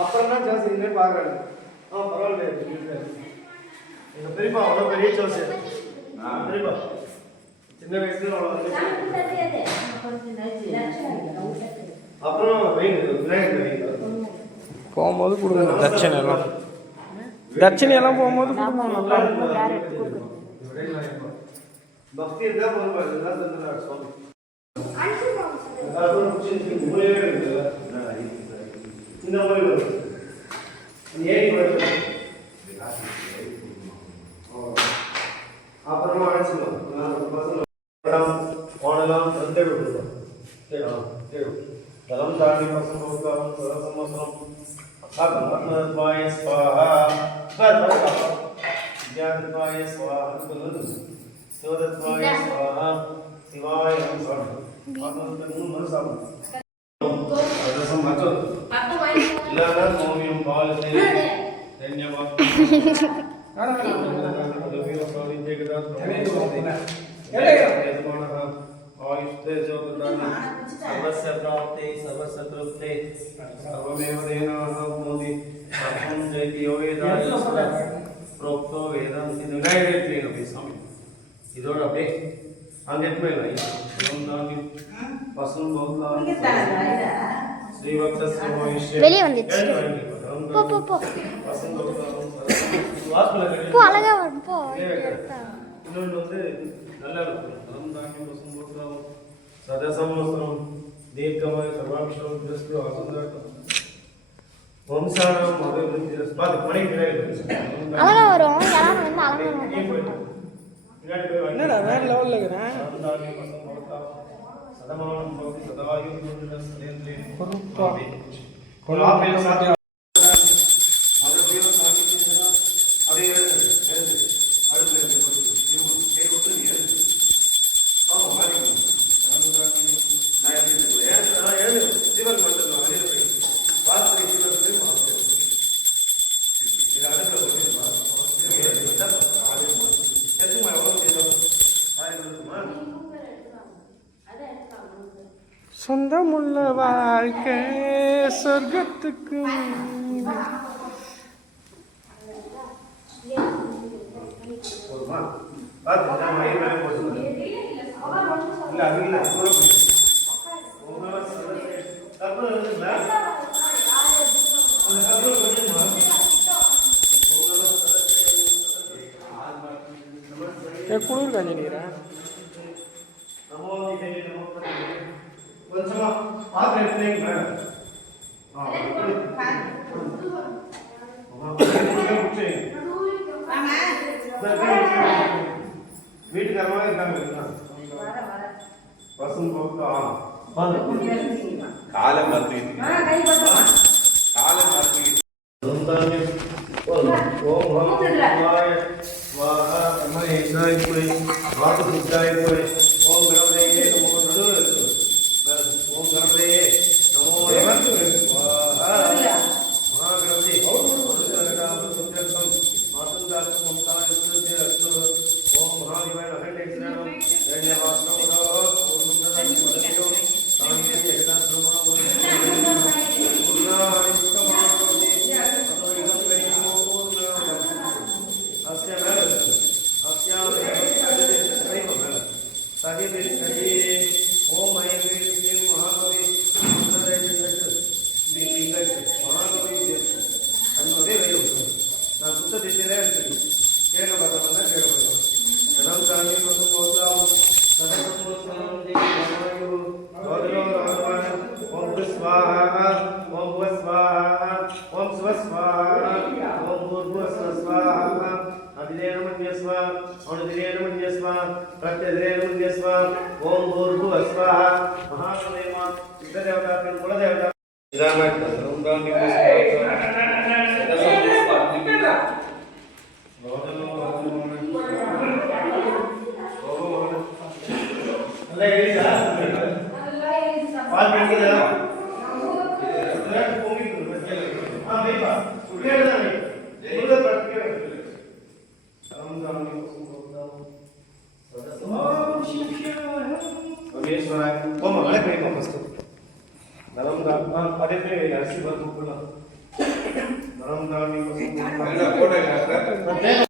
அப்புறம் தான் ஜோசி இனிமே பார்க்குறாங்க. பரவாயில்ல, எங்கள் பெரியப்பா அவ்வளோ பெரிய ஜோசி. பெரியப்பா சின்ன வயசுல அவ்வளோ. அப்புறம் விநாயகர் போகும்போது கொடுங்க தட்சணை எல்லாம். தட்சணை எல்லாம் போகும்போது நல்லா பக்தி இருந்தா சுவாமி இந்த மாதிரி அப்புறமா அழைச்சிக்கலாம் ஓனலாம் தலம் தாண்டி வசம் சமஸ்ரம் ஆத்மத்வாய ஸ்வாஹா வித்யாத்வாய ஸ்வாஹா சோதத்வாய ஸ்வாஹா சிவாய ஸ்வாஹா ஆத்மத்வாய மனசாமி ரசம் மச்சோ இல்லனா சோமியம் பாலதே धन्यवाद आयुष्ते ज्योतिर्दानं सर्वस्य प्राप्ते सर्वस्य तृप्ते सर्वमेव देनाः भवति सर्वं जयति यो वेदाय प्रोक्तो वेदान्ति निर्णयते अपि स्वामी இதோட அப்படியே அங்க எடுத்து போயிடலாம். பசும் வெளியே வந்துச்சு. போ போ போ போ, அழகா வரும் போ. இன்னொன்று வந்து நல்லா இருக்கும். சதசமஸ்திரம் தீர்க்கமாக சர்வாபிஷம் திருஷ்டி வசந்தாட்டம் வம்சாரம் அபிவிருத்தி பார்த்து படை அழகா வரும். யாரும் வந்து அழகா என்னடா வேற லெவல்ல இருக்கறேன். சதமானம் பௌதி சதாயு குருநஸ்லேந்திரே பொறுப்பா கொலாபில் சாத்திய சொந்தமுள்ள வாழ்க்கை சொர்க்கத்துக்கு குளிர் காஞ்சி நீரா கொஞ்சமா பாத்திரம் எடுத்துங்க வீட்டுக்காரமாக இருக்காங்க. பசும் போக்கா காலம் வந்து காலம் வந்து ओम गणपते नमो नमः स्वाहा महागणपति ओम सुंदरम मातंदात्म ममताय सुंदर रस्तु ओम महादेवाय अखंडेश्वरम धन्यवादनो ओम सुंदरम मदयो शांति जगदान ब्रह्मणो पूर्णाय उत्तमाय अतोयं वैमो अस्य साहिब करिए ओम ऐं महाकवि महाकवि अन्नोदे वैयो நான் சுத்த திசையிலே எடுத்துக்கணும். கேட்க பார்த்தோம்னா கேட்க பார்த்தோம் தனம் தாங்கி வந்து போகலாம் சதசமோஸ்மரம் தேவாயு கௌரவ ராஜவான ஓம் ஸ்வாஹா ஓம் ஸ்வாஹா ஓம் ஸ்வஸ்வாஹா ஓம் பூர்வஸ்வஸ்வாஹா அதிதேன மன்யஸ்வ அனுதிதேன மன்யஸ்வ பிரத்யதேன மன்யஸ்வ ಓಂ ಭೂರ್ಭುವಃ ಸ್ವಾಹ ಮಹಾಗಣೇಮ ಸಿದ್ಧದೇವತಾ ಕುಲದೇವತಾ ಅಲ್ಲೇ ಹೇಳಿದಾ ಪಾಲ್ ಬಿಟ್ಟಿಲ್ಲ ಹಾಂ ಬೇಕ ಕೇಳಿದಾನೆ ಮುರುಘಾ ಪಟ್ಕೆ ಓಂ ಹಳೆ ಬೇಕ ಫಸ್ಟ್ ಅದೇ ಅರಿಸಿ ಬರ್ಬೇಕು ನರಂ ದಾನಿ